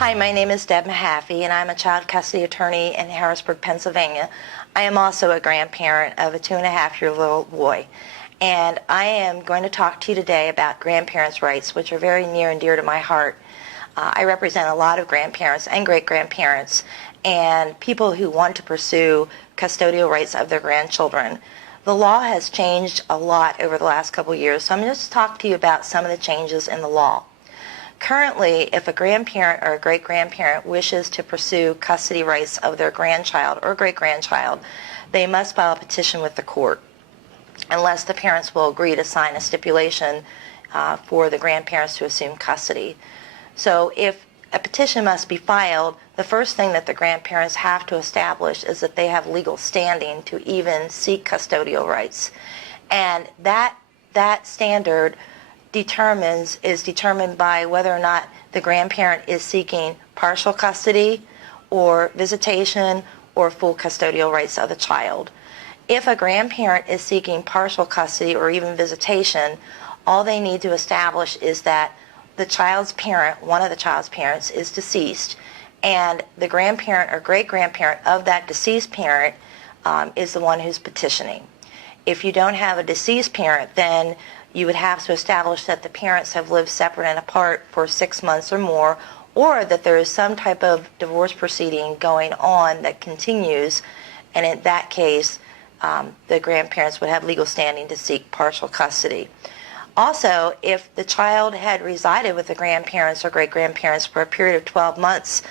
Hi, my name is Deb Mahaffey, and I'm a child custody attorney in Harrisburg, Pennsylvania. I am also a grandparent of a 2.5-year-old boy, and I am going to talk to you today about grandparents' rights, which are very near and dear to my heart. I represent a lot of grandparents and great-grandparents and people who want to pursue custodial rights of their grandchildren. The law has changed a lot over the last couple of years, so I'm going to talk to you about some of the changes in the law. Currently, if a grandparent or a great-grandparent wishes to pursue custody rights of their grandchild or great-grandchild, they must file a petition with the court, unless the parents will agree to sign a stipulation for the grandparents to assume custody. So if a petition must be filed, the first thing that the grandparents have to establish is that they have legal standing to even seek custodial rights. And that standard is determined by whether or not the grandparent is seeking partial custody or visitation or full custodial rights of the child. If a grandparent is seeking partial custody or even visitation, all they need to establish is that the child's parent, one of the child's parents, is deceased, and the grandparent or great-grandparent of that deceased parent is the one who's petitioning. If you don't have a deceased parent, then you would have to establish that the parents have lived separate and apart for 6 months or more, or that there is some type of divorce proceeding going on that continues, and in that case, the grandparents would have legal standing to seek partial custody. Also, if the child had resided with the grandparents or great-grandparents for a period of 12 months,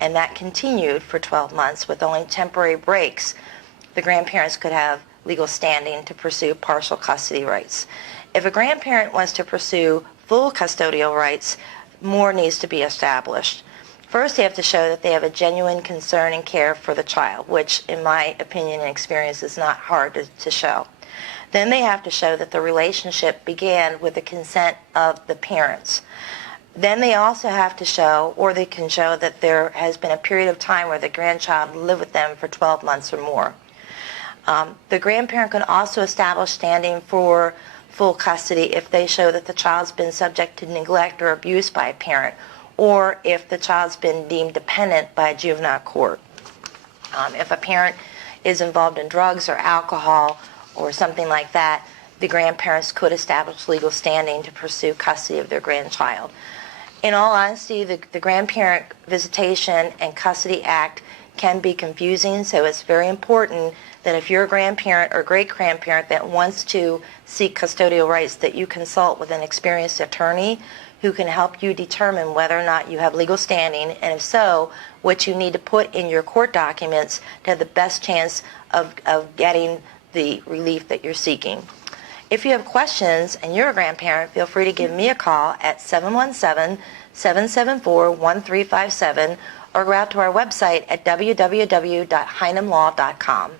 and that continued for 12 months with only temporary breaks, the grandparents could have legal standing to pursue partial custody rights. If a grandparent wants to pursue full custodial rights, more needs to be established. First, they have to show that they have a genuine concern and care for the child, which in my opinion and experience is not hard to show. Then they have to show that the relationship began with the consent of the parents. Then they also have to show, or they can show, that there has been a period of time where the grandchild lived with them for 12 months or more. The grandparent can also establish standing for full custody if they show that the child's been subject to neglect or abuse by a parent, or if the child's been deemed dependent by a juvenile court. If a parent is involved in drugs or alcohol or something like that, the grandparents could establish legal standing to pursue custody of their grandchild. In all honesty, the Grandparent Visitation and Custody Act can be confusing, so it's very important that if you're a grandparent or great-grandparent that wants to seek custodial rights, that you consult with an experienced attorney who can help you determine whether or not you have legal standing, and if so, what you need to put in your court documents to have the best chance of getting the relief that you're seeking. If you have questions and you're a grandparent, feel free to give me a call at 717-774-1357 or go out to our website at www.heinemlaw.com.